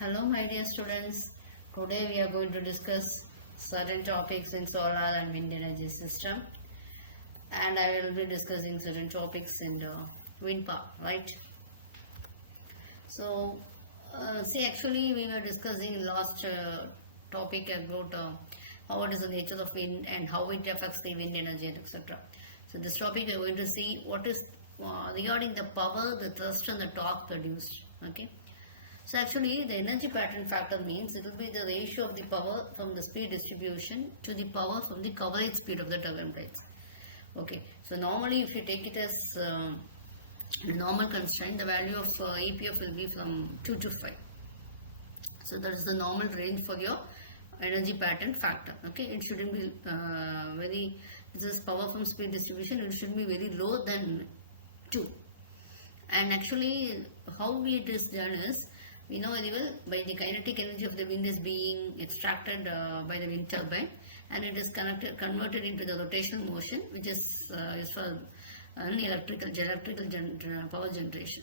Hello, my dear students. Today we are going to discuss certain topics in solar and wind energy system, and I will be discussing certain topics in the wind power, right? So, see, actually, we were discussing last topic about how it is the nature of wind and how it affects the wind energy, and etc. So, this topic we are going to see what is regarding the power, the thrust, and the torque produced. Okay. So actually the energy pattern factor means it will be the ratio of the power from the speed distribution to the power from the coverage speed of the turbine blades. Okay, so normally if you take it as normal constraint, the value of EPF will be from 2 to 5. So that is the normal range for your energy pattern factor. Okay, it shouldn't be this is power from speed distribution, it should be very low than 2. And actually how it is done is, we know very well by the kinetic energy of the wind is being extracted by the wind turbine, and it is converted into the rotational motion, which is for an electrical power generation.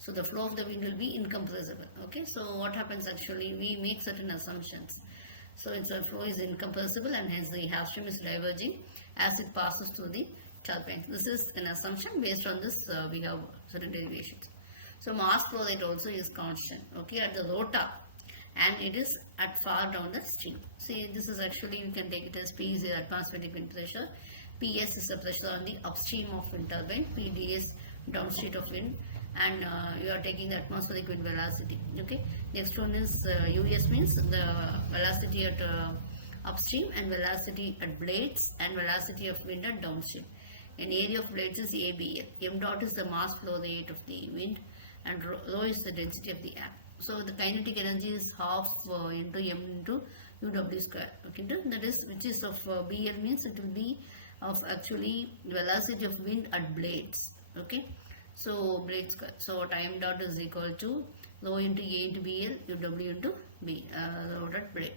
So the flow of the wind will be incompressible. Okay, so what happens actually, we make certain assumptions. So its flow is incompressible and hence the half stream is diverging as it passes through the turbine. This is an assumption. Based on this we have certain derivations. So mass flow rate also is constant, okay, at the rotor, and it is at far down the stream. See, this is actually, you can take it as P is the atmospheric wind pressure, PS is the pressure on the upstream of wind turbine, PD is downstream of wind, and you are taking the atmospheric wind velocity. Okay. Next one is US, means the velocity at upstream and velocity at blades and velocity of wind at downstream. And area of blades is ABL. M dot is the mass flow rate of the wind, and rho is the density of the air. So the kinetic energy is half into m into uw square. Okay, that is, which is of BL, means it will be of actually velocity of wind at blades. Okay, so blade square. So time dot is equal to rho into A into BL, uw into B, rho dot blade.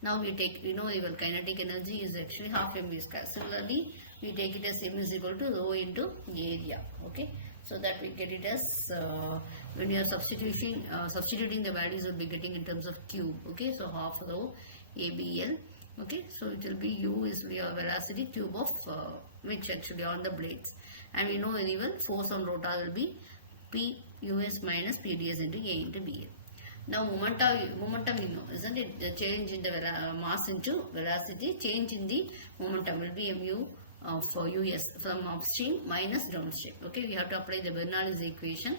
Now we take, your kinetic energy is actually half mv square. Similarly, we take it as m is equal to rho into area. Okay, so that we get it as when you are substituting the values, will be getting in terms of cube. Okay, so half rho ABL. Okay, so it will be U is your velocity cube of which actually on the blades, and we know very well force on rotor will be P US minus PDS into A into BL. Now momentum you know, isn't it? The change in the mass into velocity, change in the momentum will be mu for US from upstream minus downstream. Okay, we have to apply the Bernoulli's equation,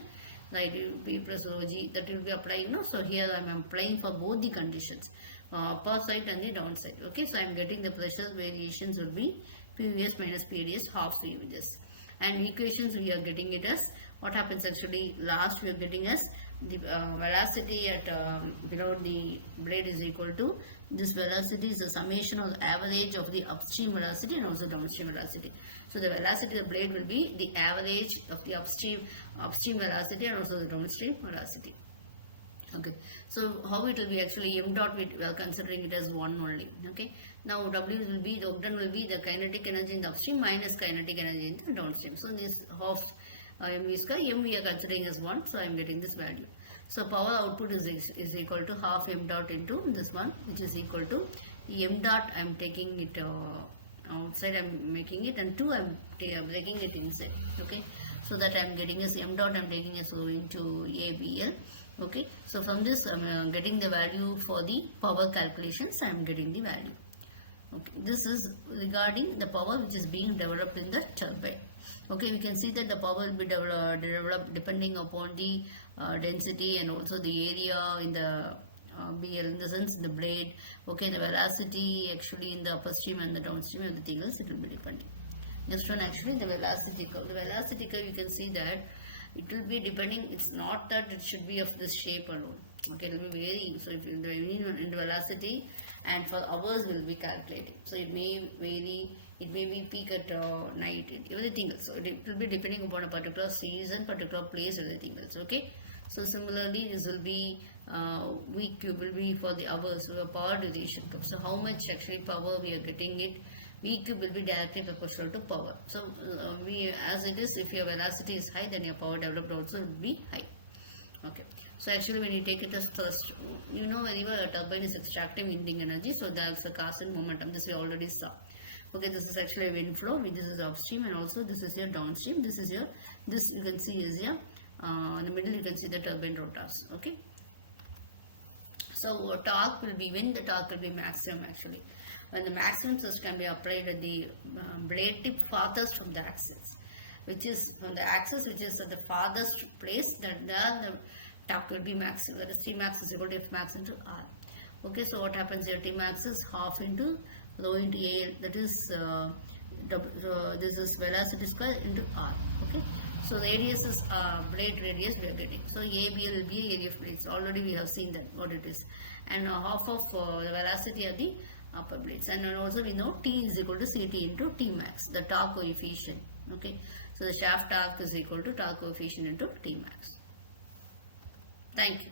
right? P plus rho g, that will be applying. No, so here I am applying for both the conditions, upper side and the downside. Okay, so I am getting the pressure variations will be PUS minus PDS half CUS. And equations we are getting it as, what happens actually, last we are getting as the velocity at below the blade is equal to, this velocity is the summation of the average of the upstream velocity and also downstream velocity. So the velocity of the blade will be the average of the upstream velocity and also the downstream velocity. Okay, so how it will be actually, m dot we are considering it as 1 only. Okay, now W will be, the work done will be the kinetic energy in the upstream minus kinetic energy in the downstream. So this half mv square, m we are considering as 1, so I am getting this value. So power output is equal to half m dot into this one, which is equal to m dot, I am taking it outside, I am making it, and 2 I am breaking it inside. Okay, so that I am getting as m dot, I am taking as rho into ABL. Okay, so from this I am getting the value for the power calculations, I am getting the value. Okay, this is regarding the power which is being developed in the turbine. Okay, we can see that the power will be developed depending upon the density and also the area in the BL, in the sense the blade. Okay, the velocity actually in the upper stream and the downstream, everything else it will be depending. Next one actually the velocity curve. The velocity curve, you can see that it will be depending, it's not that it should be of this shape alone. Okay, it will be varying. So if in the velocity, and for hours will be calculating. So it may vary, it may be peak at night, everything else. So it will be depending upon a particular season, particular place, everything else. Okay. So similarly, this will be week cube will be for the hours, so power duration curve. So how much actually power we are getting it, V cube will be directly proportional to power. So as it is, if your velocity is high, then your power developed also will be high. Okay. So actually when you take it as thrust, you know whenever a turbine is extracting winding energy, so that's the constant momentum. This we already saw. Okay, this is actually a wind flow. This is upstream and also this is your downstream. This is your, this you can see is your, in the middle you can see the turbine rotors. Okay. So torque will be, when the torque will be maximum actually. When the maximum thrust can be applied at the blade tip farthest from the axis, which is from the axis which is at the farthest place, that the torque will be maximum. That is T max is equal to F max into R. Okay, so what happens here? T max is half into rho into A, that is this is velocity square into R. Okay, so radius is blade radius we are getting. So ABL will be area of blades. Already we have seen that what it is, and half of the velocity of the upper blades, and then also we know T is equal to CT into T max, the torque coefficient. Okay, so the shaft torque is equal to torque coefficient into T max. Thank you.